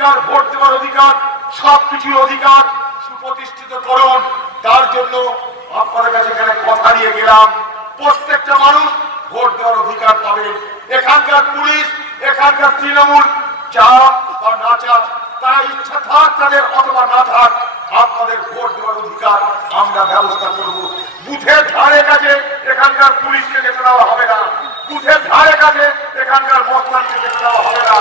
অধিকার, ভোট দেওয়ার অধিকার, সবকিছুর অধিকার সুপ্রতিষ্ঠিত করুন। তার জন্য আপনাদের কাছে এখানে কথা দিয়ে গেলাম, প্রত্যেকটা মানুষ ভোট দেওয়ার অধিকার পাবেন। এখানকার পুলিশ, এখানকার তৃণমূল চাক বা না চাক, তারা ইচ্ছা থাক তাদের অথবা না থাক, আপনাদের ভোট দেওয়ার অধিকার আমরা ব্যবস্থা করব। বুথের ধারে কাছে এখানকার পুলিশকে যেতে দেওয়া হবে না, বুথের ধারে কাছে এখানকার মস্তানকে যেতে দেওয়া হবে না।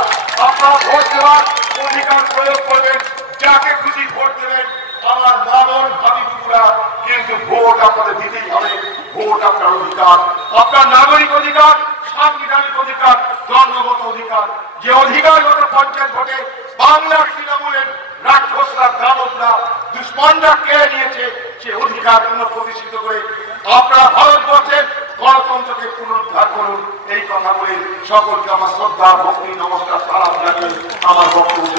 আপনারা ভোট দেওয়ার অধিকার প্রয়োগ করবেন, যাকে খুশি ভোট দেবেন। আমার মানন ভাবিগুলা, কিন্তু ভোট আপনাদের দিতেই হবে। ভোট আপনার অধিকার, আপনার নাগরিক অধিকার, সাংবিধানিক অধিকার, জন্মগত অধিকার। যে অধিকার গত পঞ্চায়েত ভোটে বাংলার তৃণমূলের রাক্ষসরা, দানবরা, দুশ্মনরা কেড়ে নিয়েছে, সে অধিকার পুনঃপ্রতিষ্ঠিত করে আপনারা ভারতবর্ষের গণতন্ত্রকে পুনরুদ্ধার করুন। এই কথা বলে সকলকে আমার শ্রদ্ধা, ভক্তি, নমস্কার, সালাম জানিয়ে আমার বক্তব্য